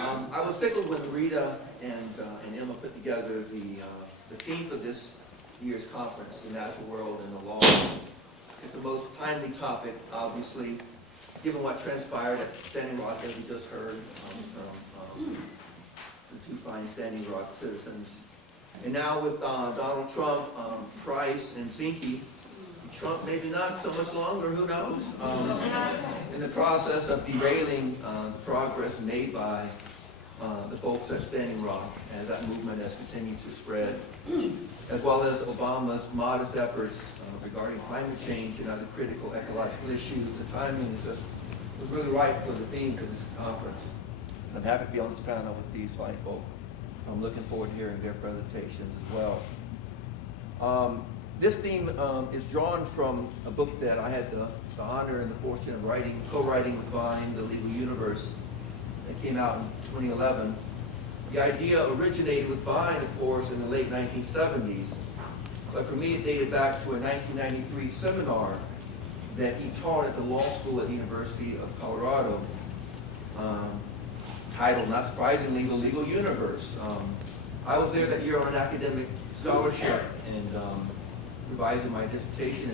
I was tickled when Rita and Emma put together the theme for this year's conference, the natural world and the law. It's the most timely topic, obviously, given what transpired at Standing Rock, as we just heard from the two fine Standing Rock citizens. And now with Donald Trump, Price, and Zinke, Trump maybe not so much longer, who knows, in the process of derailing the progress made by the folks at Standing Rock as that movement has continued to spread, as well as Obama's modest efforts regarding climate change and other critical ecological issues. The timing was really right for the theme for this conference. I'm happy to be on this panel with these fine folk. I'm looking forward to hearing their presentations as well. This theme is drawn from a book that I had the honor and the fortune of co-writing with Vine, The Legal Universe, that came out in 2011. The idea originated with Vine, of course, in the late 1970s, but for me it dated back to a 1993 seminar that he taught at the law school at the University of Colorado, titled, not surprisingly, The Legal Universe. I was there that year on an academic scholarship and revising my dissertation,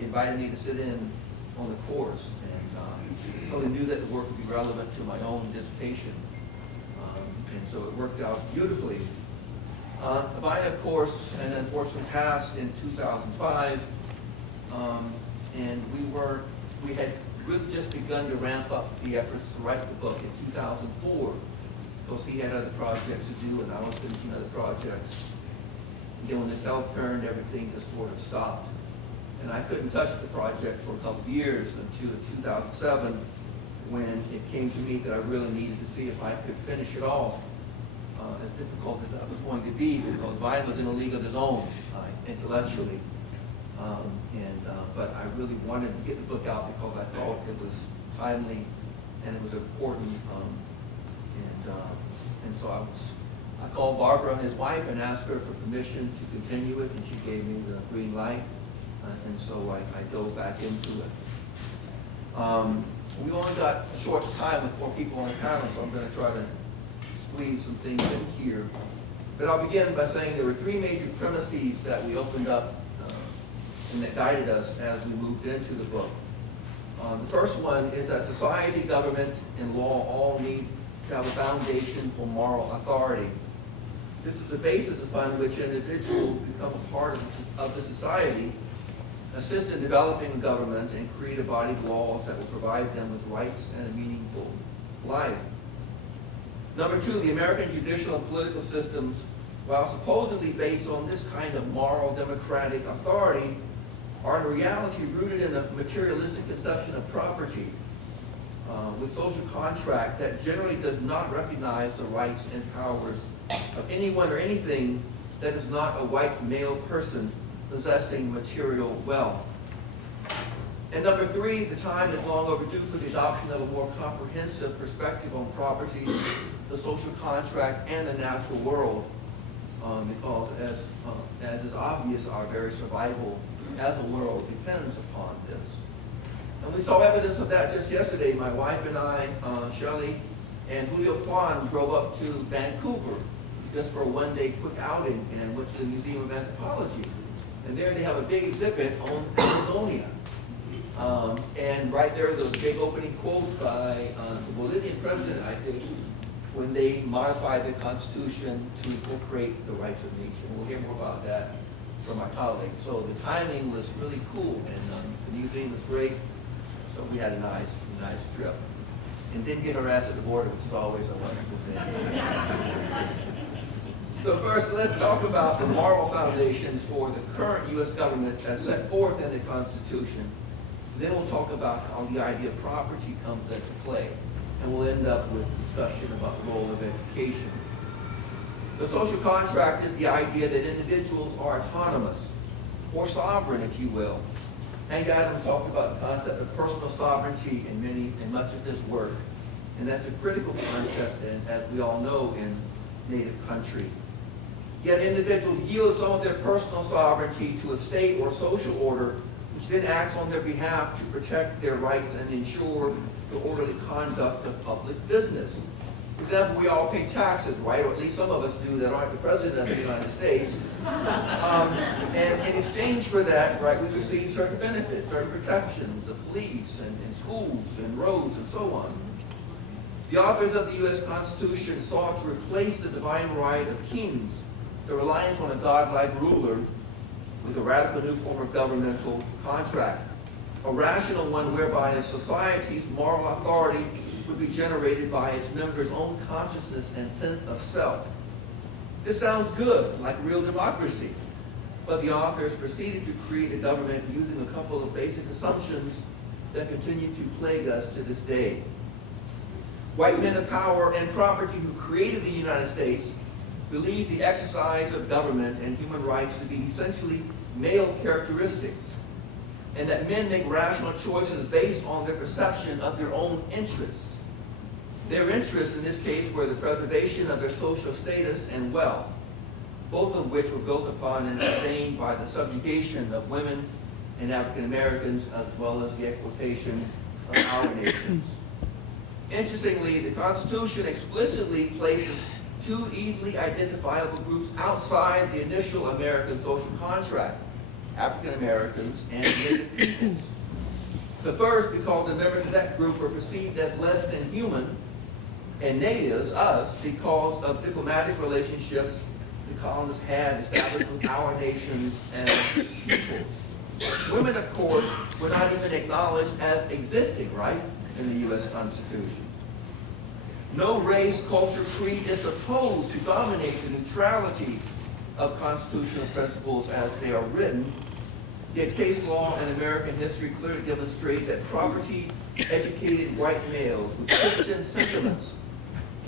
invited me to sit in on the course, and really knew that the work would be relevant to my own dissertation, and so it worked out beautifully. Vine, of course, and unfortunately passed in 2005, and we had really just begun to ramp up the efforts to write the book in 2004, because he had other projects to do, and I was finishing other projects. Then when this health turned, everything just sort of stopped. And I couldn't touch the project for a couple of years until 2007, when it came to me that I really needed to see if I could finish it off, as difficult as that was going to be, because Vine was in a league of his own, intellectually. But I really wanted to get the book out because I thought it was timely and it was important. And so I called Barbara, his wife, and asked her for permission to continue it, and she gave me the green light, and so I dove back into it. We only got a short time with 4 people on the panel, so I'm going to try to squeeze some things in here. But I'll begin by saying there were 3 major premises that we opened up and that guided us as we moved into the book. The first one is that society, government, and law all need to have a foundation for moral authority. This is the basis upon which individuals become a part of the society, assist in developing government, and create a body of laws that will provide them with rights and a meaningful life. Number 2, the American judicial and political systems, while supposedly based on this kind of moral democratic authority, are in reality rooted in a materialistic conception of property, with social contract that generally does not recognize the rights and powers of anyone or anything that is not a white male person possessing material wealth. And number 3, the time is long overdue for the adoption of a more comprehensive perspective on property, the social contract, and the natural world, because as is obvious, our very survival as a world depends upon this. And we saw evidence of that just yesterday. My wife and I, Shelley, and Julio Kwan drove up to Vancouver just for a one-day quick outing and went to the Museum of Anthropology. And there they have a big exhibit on Amazonia. And right there, the big opening quote by the Bolivian president, I think, when they modified the Constitution to incorporate the rights of nature. We'll hear more about that from my colleagues. So the timing was really cool, and the museum was great. So we had a nice trip. And didn't get harassed at the border, which is always a wonderful thing. So first, let's talk about the moral foundations for the current U.S. government as set forth in the Constitution. Then we'll talk about how the idea of property comes into play. And we'll end up with discussion about the role of education. The social contract is the idea that individuals are autonomous, or sovereign, if you will. Hank Adams talked about the concept of personal sovereignty in much of his work. And that's a critical concept, as we all know, in native country. Yet individuals yield some of their personal sovereignty to a state or social order, which then acts on their behalf to protect their rights and ensure the orderly conduct of public business. For example, we all pay taxes, right? Or at least some of us do that aren't the President of the United States. And in exchange for that, right, we receive certain benefits, certain protections, the police and schools and roads and so on. The authors of the U.S. Constitution sought to replace the divine right of kings, the reliance on a godlike ruler, with a radical new form of governmental contract, a rational one whereby a society's moral authority would be generated by its members' own consciousness and sense of self. This sounds good, like real democracy, but the authors proceeded to create a government using a couple of basic assumptions that continue to plague us to this day. White men of power and property who created the United States believed the exercise of government and human rights to be essentially male characteristics, and that men make rational choices based on their perception of their own interests. Their interests in this case were the preservation of their social status and wealth, both of which were built upon and sustained by the subjugation of women and African Americans, as well as the exploitation of our nations. Interestingly, the Constitution explicitly places two easily identifiable groups outside the initial American social contract: African Americans and Native peoples. The first, because the members of that group were perceived as less than human, and natives, us, because of diplomatic relationships the colonists had established with our nations and peoples. Women, of course, were not even acknowledged as existing, right, in the U.S. Constitution. No race, culture, creed is supposed to dominate the neutrality of constitutional principles as they are written, yet case law and American history clearly demonstrate that property-educated white males with Christian sentiments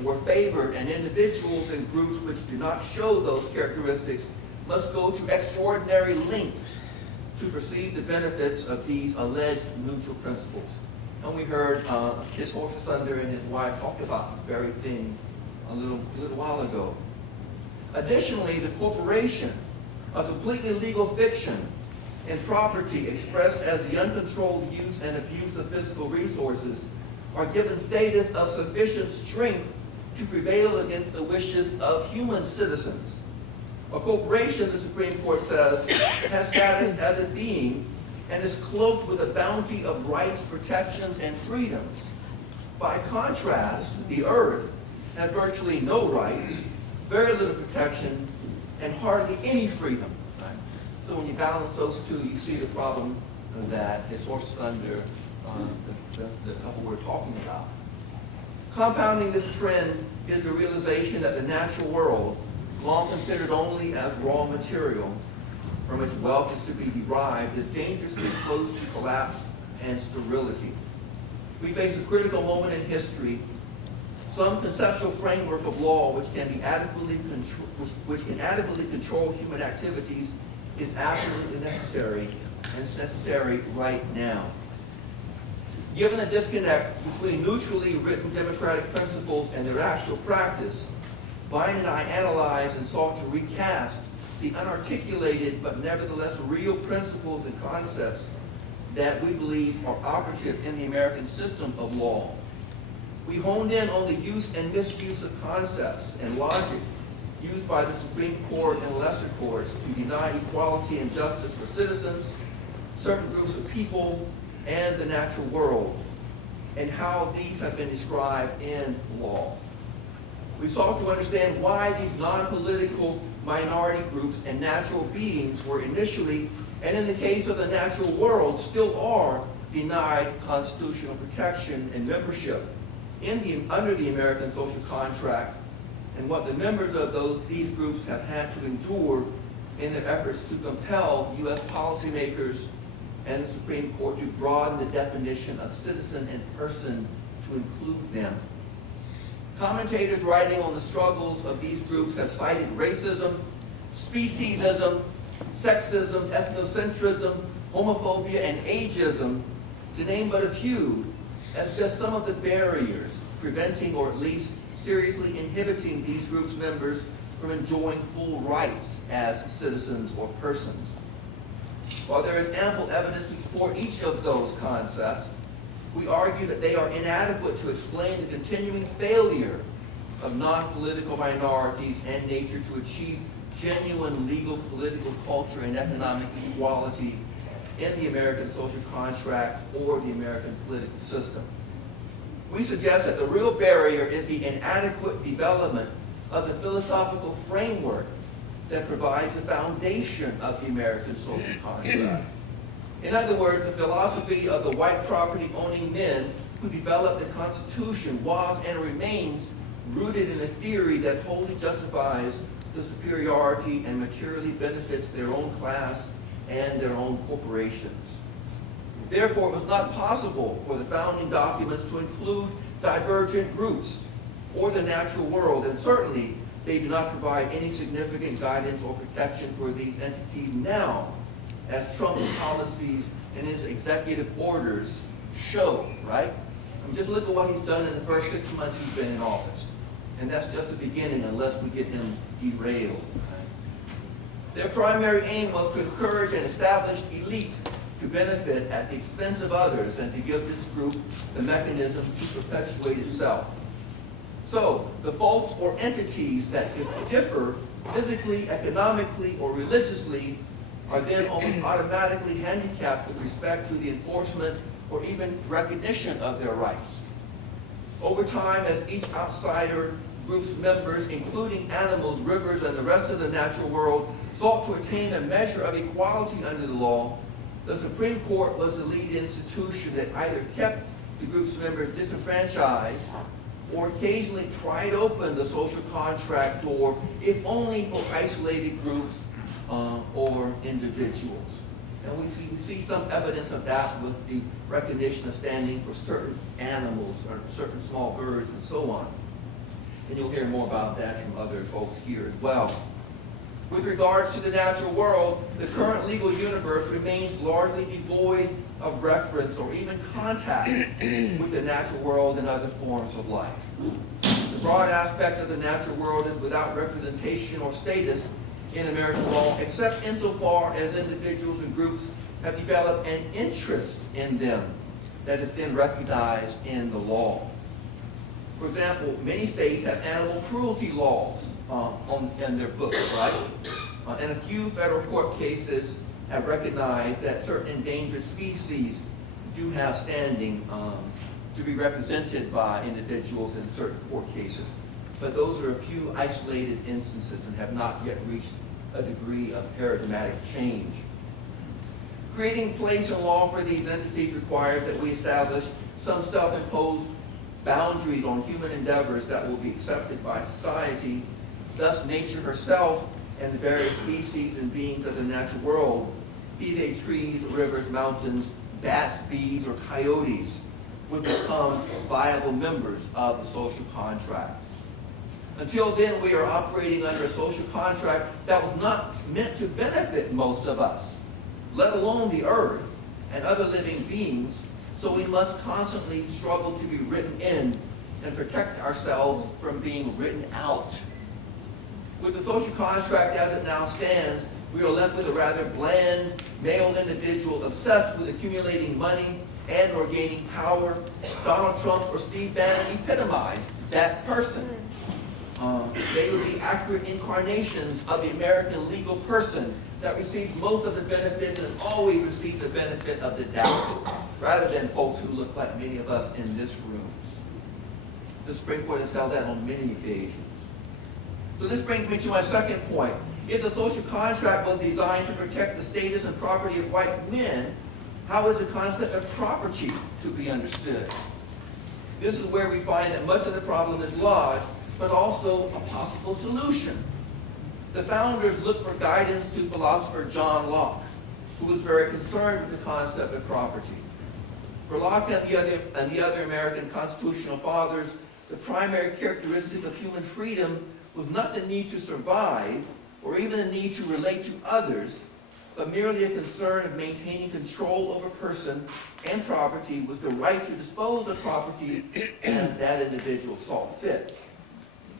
were favored, and individuals and groups which do not show those characteristics must go to extraordinary lengths to perceive the benefits of these alleged neutral principles. And we heard His Horses Thunder and his wife talk about this very thing a little while ago. Additionally, the corporation, a completely legal fiction, and property expressed as the uncontrolled use and abuse of physical resources are given status of sufficient strength to prevail against the wishes of human citizens. A corporation, the Supreme Court says, has status as a being and is cloaked with a bounty of rights, protections, and freedoms. By contrast, the earth has virtually no rights, very little protection, and hardly any freedom. Right? So when you balance those two, you see the problem that His Horses Thunder, the couple we're talking about. Compounding this trend is the realization that the natural world, long considered only as raw material from which wealth is to be derived, is dangerously close to collapse and sterility. We face a critical moment in history. Some conceptual framework of law which can adequately control human activities is absolutely necessary, and it's necessary right now. Given the disconnect between neutrally written democratic principles and their actual practice, Vine and I analyzed and sought to recast the unarticulated but nevertheless real principles and concepts that we believe are operative in the American system of law. We honed in on the use and misuse of concepts and logic used by the Supreme Court and lesser courts to deny equality and justice for citizens, certain groups of people, and the natural world, and how these have been described in law. We sought to understand why these non-political minority groups and natural beings were initially, and in the case of the natural world, still are denied constitutional protection and membership under the American social contract, and what the members of these groups have had to endure in their efforts to compel U.S. policymakers and the Supreme Court to broaden the definition of citizen and person to include them. Commentators writing on the struggles of these groups have cited racism, speciesism, sexism, ethnocentrism, homophobia, and ageism, to name but a few, as just some of the barriers preventing or at least seriously inhibiting these groups' members from enjoying full rights as citizens or persons. While there is ample evidence to support each of those concepts, we argue that they are inadequate to explain the continuing failure of non-political minorities and nature to achieve genuine legal, political, culture, and economic equality in the American social contract or the American political system. We suggest that the real barrier is the inadequate development of the philosophical framework that provides the foundation of the American social contract. In other words, the philosophy of the white property-owning men who developed the Constitution was and remains rooted in a theory that wholly justifies the superiority and materially benefits their own class and their own corporations. Therefore, it was not possible for the founding documents to include divergent groups or the natural world, and certainly they do not provide any significant guidance or protection for these entities now, as Trump's policies and his executive orders show, right? I mean, just look at what he's done in the first 6 months he's been in office. And that's just the beginning unless we get him derailed. Their primary aim was to encourage an established elite to benefit at the expense of others and to give this group the mechanisms to perpetuate itself. So, the folks or entities that differ physically, economically, or religiously are then almost automatically handicapped with respect to the enforcement or even recognition of their rights. Over time, as each outsider group's members, including animals, rivers, and the rest of the natural world, sought to attain a measure of equality under the law, the Supreme Court was the lead institution that either kept the group's members disenfranchised or occasionally pried open the social contract door, if only for isolated groups or individuals. And we see some evidence of that with the recognition of standing for certain animals or certain small birds and so on. And you'll hear more about that from other folks here as well. With regards to the natural world, the current legal universe remains largely devoid of reference or even contact with the natural world and other forms of life. The broad aspect of the natural world is without representation or status in American law, except insofar as individuals and groups have developed an interest in them that is then recognized in the law. For example, many states have animal cruelty laws in their books, right? And a few federal court cases have recognized that certain endangered species do have standing to be represented by individuals in certain court cases. But those are a few isolated instances and have not yet reached a degree of paradigmatic change. Creating place and law for these entities requires that we establish some self-imposed boundaries on human endeavors that will be accepted by society. Thus, nature herself and the various species and beings of the natural world, be they trees, rivers, mountains, bats, bees, or coyotes, would become viable members of the social contract. Until then, we are operating under a social contract that was not meant to benefit most of us, let alone the earth and other living beings, so we must constantly struggle to be written in and protect ourselves from being written out. With the social contract as it now stands, we are left with a rather bland male individual obsessed with accumulating money and or gaining power. Donald Trump or Steve Bannon epitomize that person. They would be accurate incarnations of the American legal person that receives most of the benefits and always receives the benefit of the doubt, rather than folks who look like many of us in this room. The Supreme Court has held that on many occasions. So this brings me to my second point. If the social contract was designed to protect the status and property of white men, how is the concept of property to be understood? This is where we find that much of the problem is lodged, but also a possible solution. The founders looked for guidance to philosopher John Locke, who was very concerned with the concept of property. For Locke and the other American constitutional fathers, the primary characteristic of human freedom was not the need to survive or even the need to relate to others, but merely a concern of maintaining control over person and property with the right to dispose of property as that individual saw fit.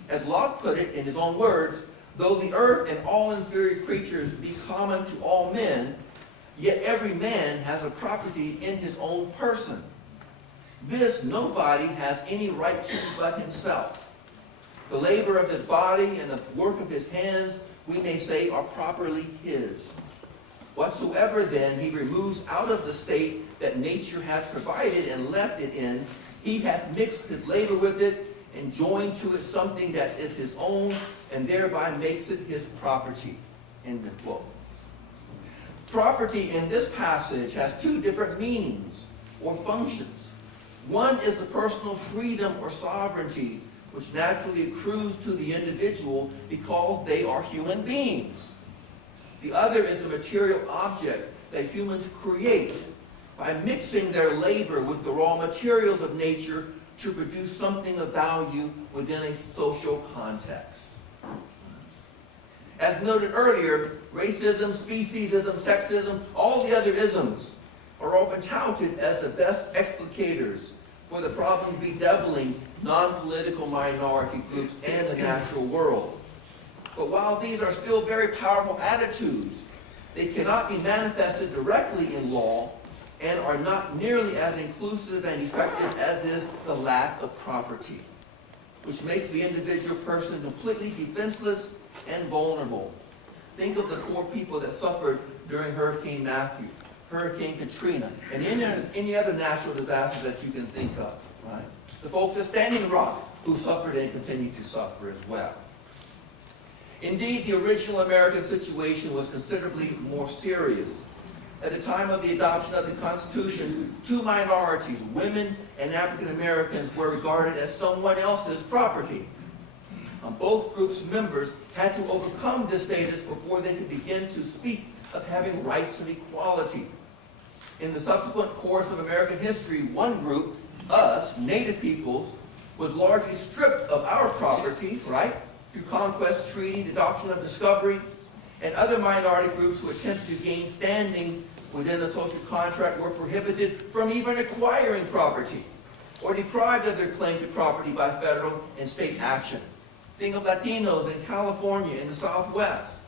As Locke put it in his own words, though the earth and all inferior creatures be common to all men, yet every man has a property in his own person. This nobody has any right to but himself. The labor of his body and the work of his hands, we may say, are properly his. Whatsoever then he removes out of the state that nature hath provided and left it in, he hath mixed his labor with it and joined to it something that is his own, and thereby makes it his property. End of quote. Property in this passage has two different meanings or functions. One is the personal freedom or sovereignty, which naturally accrues to the individual because they are human beings. The other is the material object that humans create by mixing their labor with the raw materials of nature to produce something of value within a social context. As noted earlier, racism, speciesism, sexism, all the other isms are often touted as the best explicators for the problems bedeviling non-political minority groups and the natural world. But while these are still very powerful attitudes, they cannot be manifested directly in law and are not nearly as inclusive and effective as is the lack of property, which makes the individual person completely defenseless and vulnerable. Think of the poor people that suffered during Hurricane Matthew, Hurricane Katrina, and any other natural disaster that you can think of, right? The folks at Standing Rock who suffered and continue to suffer as well. Indeed, the original American situation was considerably more serious. At the time of the adoption of the Constitution, two minorities, women and African Americans, were regarded as someone else's property. Both groups' members had to overcome this status before they could begin to speak of having rights of equality. In the subsequent course of American history, one group, us, Native peoples, was largely stripped of our property, right, through conquest, treaty, the doctrine of discovery, and other minority groups who attempted to gain standing within the social contract were prohibited from even acquiring property or deprived of their claim to property by federal and state action. Think of Latinos in California, in the Southwest,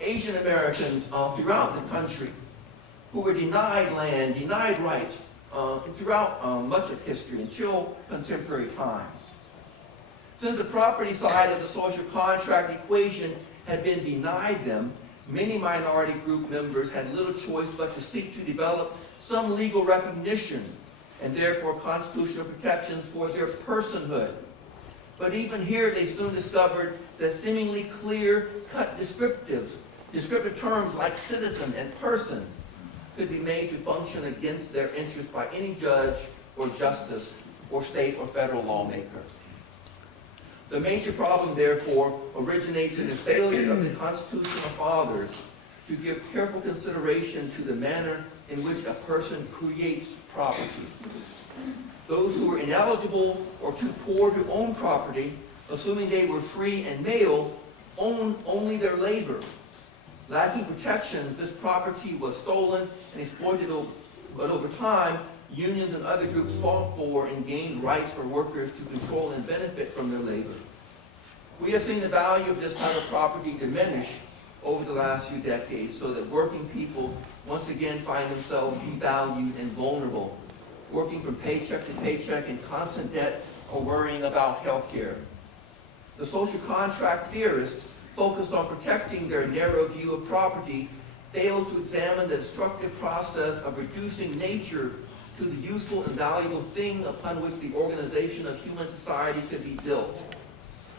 Asian Americans throughout the country who were denied land, denied rights throughout much of history until contemporary times. Since the property side of the social contract equation had been denied them, many minority group members had little choice but to seek to develop some legal recognition and therefore constitutional protections for their personhood. But even here they soon discovered that seemingly clear-cut descriptive terms like citizen and person could be made to function against their interests by any judge or justice or state or federal lawmaker. The major problem, therefore, originates in the failure of the constitutional fathers to give careful consideration to the manner in which a person creates property. Those who were ineligible or too poor to own property, assuming they were free and male, owned only their labor. Lacking protections, this property was stolen and exploited, but over time, unions and other groups fought for and gained rights for workers to control and benefit from their labor. We have seen the value of this type of property diminish over the last few decades so that working people once again find themselves devalued and vulnerable, working from paycheck to paycheck in constant debt or worrying about health care. The social contract theorists focused on protecting their narrow view of property failed to examine the destructive process of reducing nature to the useful and valuable thing upon which the organization of human society could be built.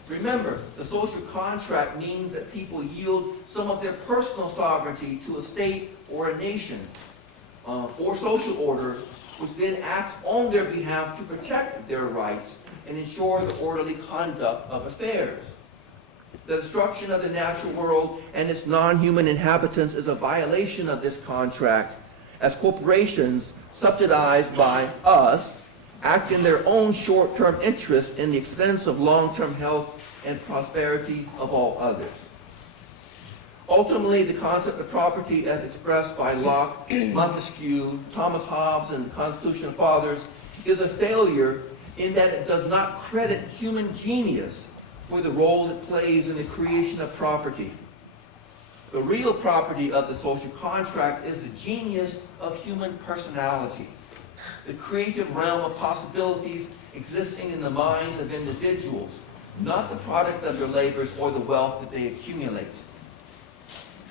Remember, the social contract means that people yield some of their personal sovereignty to a state or a nation or social order, which then acts on their behalf to protect their rights and ensure the orderly conduct of affairs. The destruction of the natural world and its non-human inhabitants is a violation of this contract, as corporations subsidized by us act in their own short-term interests in the expense of long-term health and prosperity of all others. Ultimately, the concept of property as expressed by Locke, Montesquieu, Thomas Hobbes, and the Constitutional Fathers is a failure in that it does not credit human genius for the role it plays in the creation of property. The real property of the social contract is the genius of human personality, the creative realm of possibilities existing in the minds of individuals, not the product of their labors or the wealth that they accumulate.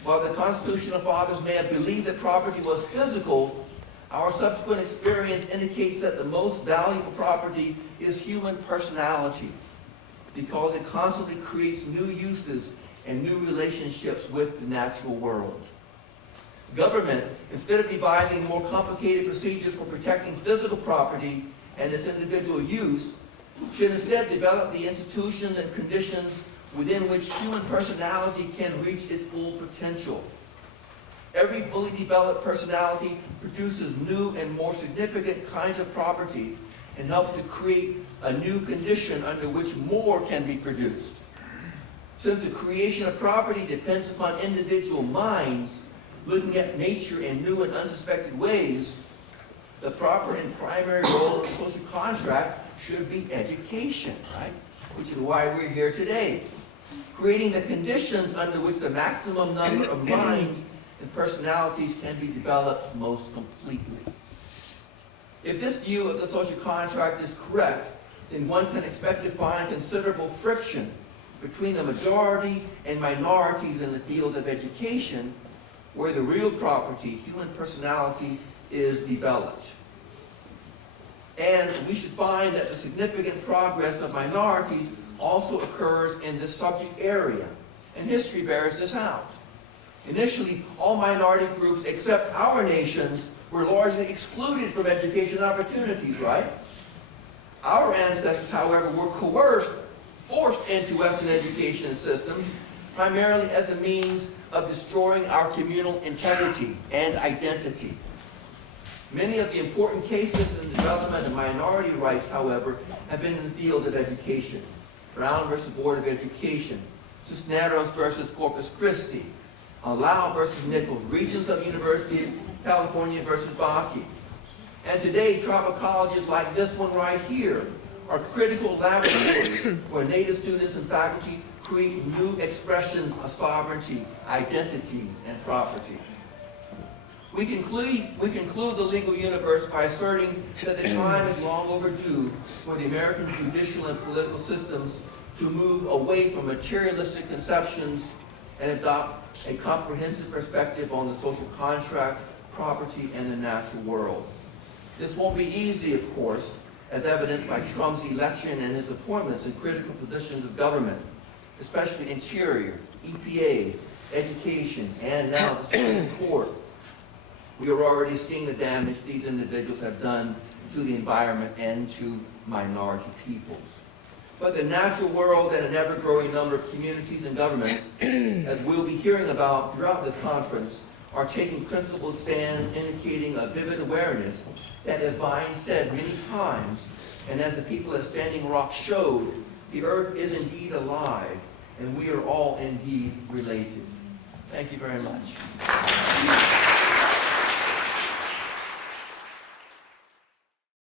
While the constitutional fathers may have believed that property was physical, our subsequent experience indicates that the most valuable property is human personality, because it constantly creates new uses and new relationships with the natural world. Government, instead of devising more complicated procedures for protecting physical property and its individual use, should instead develop the institutions and conditions within which human personality can reach its full potential. Every fully developed personality produces new and more significant kinds of property and helps to create a new condition under which more can be produced. Since the creation of property depends upon individual minds looking at nature in new and unsuspected ways, the proper and primary role of the social contract should be education, right? Which is why we're here today. Creating the conditions under which the maximum number of minds and personalities can be developed most completely. If this view of the social contract is correct, then one can expect to find considerable friction between the majority and minorities in the field of education, where the real property, human personality, is developed. And we should find that the significant progress of minorities also occurs in this subject area, and history bears this out. Initially, all minority groups except our nations were largely excluded from education opportunities, right? Our ancestors, however, were coerced, forced into Western education systems, primarily as a means of destroying our communal integrity and identity. Many of the important cases in the development of minority rights, however, have been in the field of education. Brown versus Board of Education, Cisneros versus Corpus Christi, Lau versus Nichols, Regents of University of California versus Bakke. And today, tribal colleges like this one right here are critical laboratories where Native students and faculty create new expressions of sovereignty, identity, and property. We conclude the legal universe by asserting that the time is long overdue for the American judicial and political systems to move away from materialistic conceptions and adopt a comprehensive perspective on the social contract, property, and the natural world. This won't be easy, of course, as evidenced by Trump's election and his appointments in critical positions of government, especially Interior, EPA, Education, and now the Supreme Court. We are already seeing the damage these individuals have done to the environment and to minority peoples. But the natural world and an ever-growing number of communities and governments, as we'll be hearing about throughout the conference, are taking principled stands indicating a vivid awareness that, as Vine said many times, and as the people at Standing Rock showed, the earth is indeed alive, and we are all indeed related. Thank you very much.